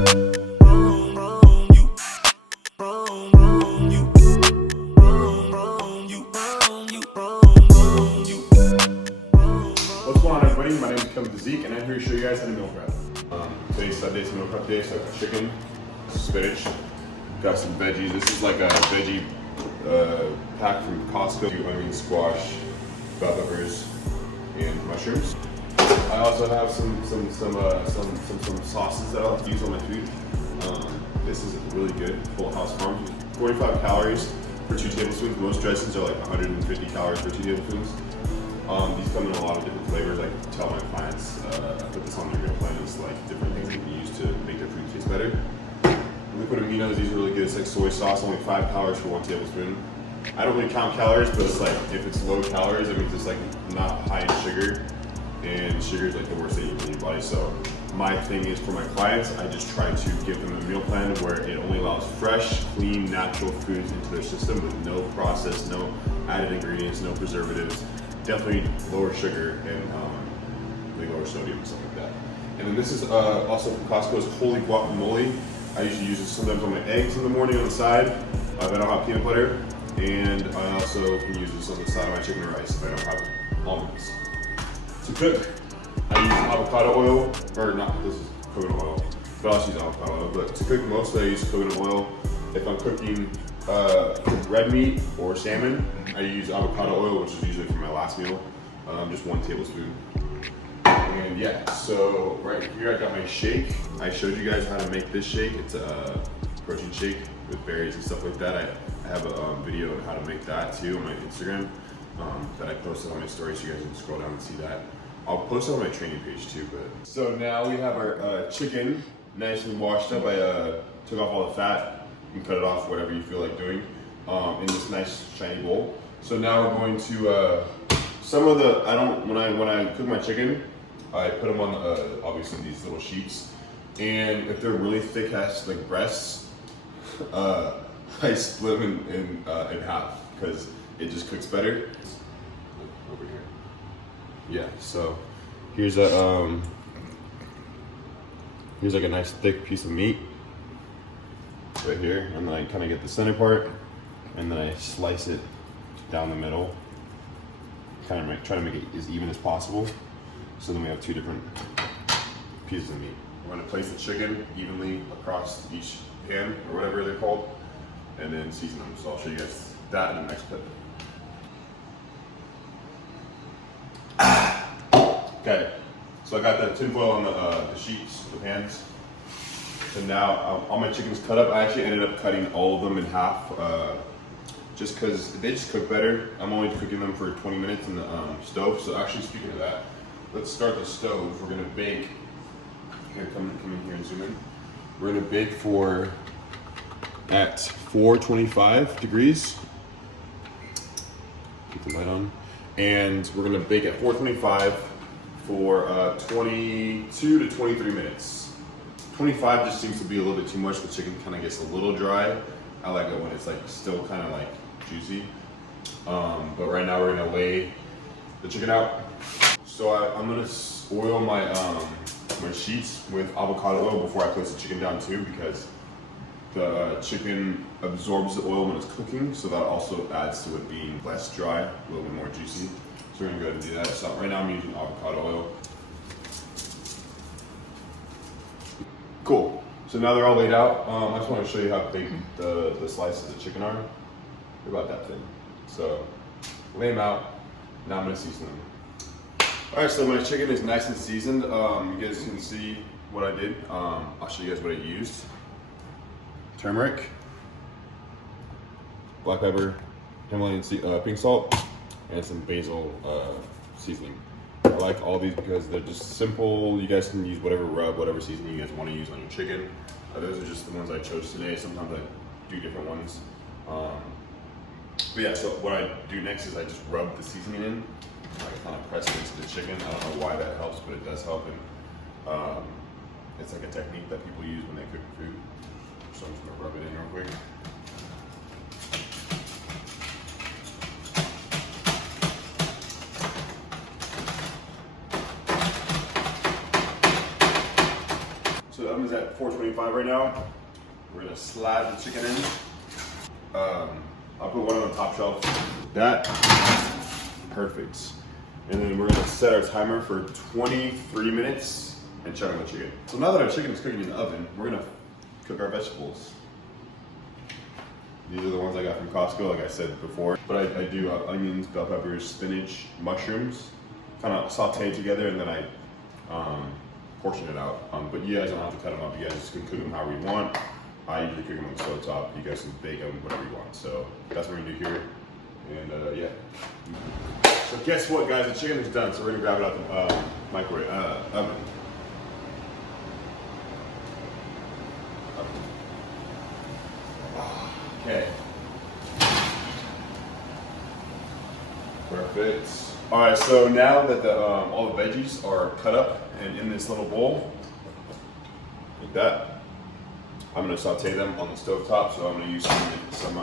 What's going on, everybody? My name is Physique, and I'm here to show you guys how to meal prep. Today's Sunday's meal prep day, so I got chicken, spinach, got some veggies. This is like a veggie pack from Costco. Onion, squash, bell peppers, and mushrooms. I also have some sauces that I'll use on my food. This is really good, Full House Farms. 45 calories for 2 tablespoons. Most dressings are like 150 calories for 2 tablespoons. These come in a lot of different flavors. I tell my clients, put this on their meal plans, like different things they can use to make their food taste better. Liquid aminos, these are really good. It's like soy sauce, only 5 calories for 1 tablespoon. I don't really count calories, but it's like, if it's low calories, it means it's like not high in sugar. And sugar is like the worst thing you can in your body. So my thing is, for my clients, I just try to give them a meal plan where it only allows fresh, clean, natural foods into their system with no processed, no added ingredients, no preservatives. Definitely lower sugar and lower sodium and stuff like that. And then this is also from Costco's holy guacamole. I usually use this sometimes on my eggs in the morning on the side if I don't have peanut butter. And I also can use this on the side of my chicken and rice if I don't have almonds. To cook, I use avocado oil, or not, this is coconut oil, but I also use avocado oil. But to cook mostly I use coconut oil. If I'm cooking red meat or salmon, I use avocado oil, which is usually for my last meal, just 1 tablespoon. And yeah, so right here I got my shake. I showed you guys how to make this shake. It's a protein shake with berries and stuff like that. I have a video on how to make that too on my Instagram that I posted on my story, so you guys can scroll down and see that. I'll post it on my training page too. But so now we have our chicken nicely washed up. I took off all the fat. You can cut it off, whatever you feel like doing, in this nice shiny bowl. So now we're going to when I cook my chicken, I put them on obviously these little sheets, and if they're really thick ass like breasts, I split them in half because it just cooks better. Over here. Yeah. So here's like a nice thick piece of meat right here, and then I kind of get the center part, and then I slice it down the middle, kind of try to make it as even as possible. So then we have 2 different pieces of meat. We're going to place the chicken evenly across each pan, or whatever they're called, and then season them. So I'll show you guys that in the next clip. Okay, so I got the tin foil on the sheets, the pans. So now all my chicken's cut up. I actually ended up cutting all of them in half, just because they just cook better. I'm only cooking them for 20 minutes in the stove. So actually, speaking of that, let's start the stove. We're gonna bake. Here, come in here and zoom in. We're gonna bake at 425 degrees. Keep the light on, and we're gonna bake at 425 for 22 to 23 minutes. 25 just seems to be a little bit too much. The chicken kind of gets a little dry. I like it when it's like still kind of like juicy. But right now we're gonna lay the chicken out. So I'm gonna oil my my sheets with avocado oil before I place the chicken down too, because the chicken absorbs the oil when it's cooking, so that also adds to it being less dry, a little bit more juicy. So we're gonna go ahead and do that. So right now I'm using avocado oil. Cool. So now they're all laid out. I just want to show you how big the slices of chicken are. They're about that thin. So lay them out. Now I'm going to season them. All right, so my chicken is nice and seasoned. You guys can see what I did. I'll show you guys what I used. Turmeric, black pepper, Himalayan pink salt, and some basil seasoning. I like all these because they're just simple. You guys can use whatever rub, whatever seasoning you guys want to use on your chicken. Those are just the ones I chose today. Sometimes I do different ones. But yeah, so what I do next is I just rub the seasoning in. I kind of press it into the chicken. I don't know why that helps, but it does help. And it's like a technique that people use when they cook food. So I'm just gonna rub it in real quick. So So the oven's at 425 right now. We're gonna slide the chicken in. I'll put one on the top shelf. That, perfect. And then we're gonna set our timer for 23 minutes and check on the chicken. So now that our chicken is cooking in the oven, we're gonna cook our vegetables. These are the ones I got from Costco, like I said before. But I do have onions, bell peppers, spinach, mushrooms, kind of saute together, and then I portion it out. But you guys don't have to cut them up. You guys just can cook them however you want. I usually cook them on the stove top. You guys can bake them whatever you want. So that's what we're gonna do here. And yeah. So guess what, guys? The chicken is done. So we're gonna grab it out the microwave oven. Okay. Perfect. All right. So now that all the veggies are cut up and in this little bowl, like that, I'm gonna saute them on the stove top. So I'm gonna use some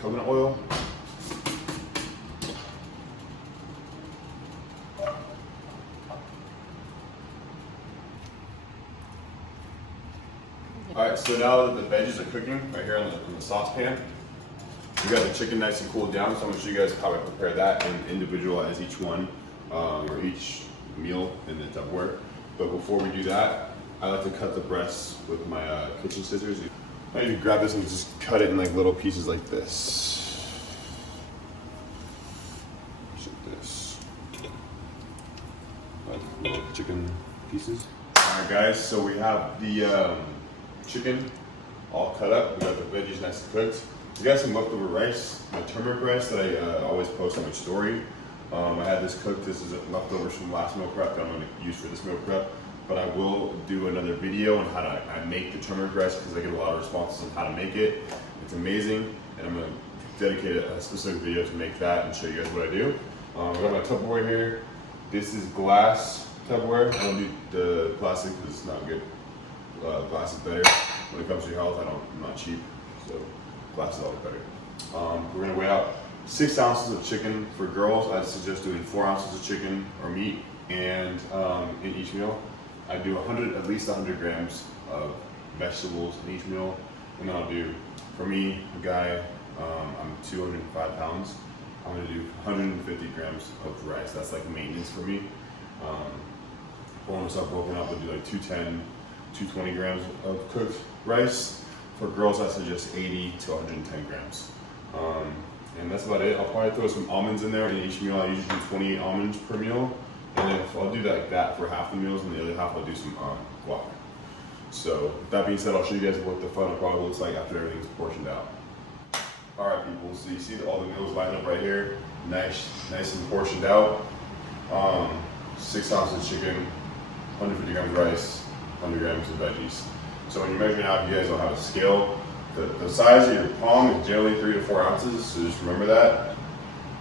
coconut oil. All right, so now that the veggies are cooking right here on the saucepan, we got the chicken nice and cooled down. So I'm gonna show you guys how I prepare that and individualize each one or each meal in the Tupperware. But before we do that, I like to cut the breasts with my kitchen scissors. I need to grab this and just cut it in like little pieces like this. Just like this. Like little chicken pieces. All right, guys. So we have the chicken all cut up. We got the veggies nice and cooked. We got some leftover rice, my turmeric rice that I always post on my story. I had this cooked. This is leftovers from last meal prep that I'm going to use for this meal prep. But I will do another video on how I make the turmeric rice because I get a lot of responses on how to make it. It's amazing, and I'm going to dedicate a specific video to make that and show you guys what I do. I got my Tupperware here. This is glass Tupperware. I don't do the plastic because it's not good. Glass is better. When it comes to your health, I'm not cheap, so glass is always better. We're gonna weigh out 6 ounces of chicken. For girls, I suggest doing 4 ounces of chicken or meat, and in each meal, I do at least 100 grams of vegetables in each meal, and then I'll do, for me, a guy, I'm 205 pounds. I'm gonna do 150 grams of rice. That's like maintenance for me. When it's broken up, I'll do like 220 grams of cooked rice. For girls, I suggest 80 to 110 grams. And that's about it. I'll probably throw some almonds in there in each meal. I usually do 28 almonds per meal. And if I'll do like that for half the meals, and the other half I'll do some guac. So with that being said, I'll show you guys what the final product looks like after everything's portioned out. All right, people, so you see all the meals lined up right here. Nice and portioned out. 6 ounces of chicken, 150 grams of rice, 100 grams of veggies. So when you're measuring out, you guys don't have a scale. The size of your palm is generally 3 to 4 ounces, so just remember that.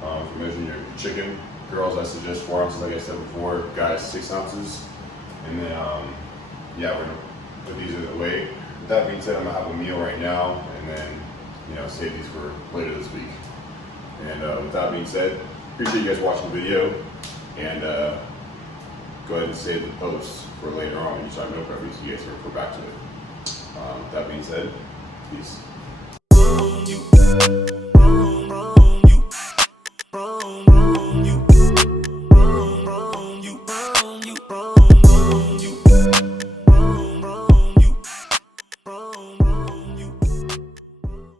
For measuring your chicken, girls, I suggest 4 ounces, like I said before. Guys, 6 ounces. And then, yeah, we're gonna put these in the way. With that being said, I'm gonna have a meal right now, and then, save these for later this week. And with that being said, appreciate you guys watching the video, and go ahead and save the post for later on when you start meal prepping, so you guys can refer back to it. With that being said, peace.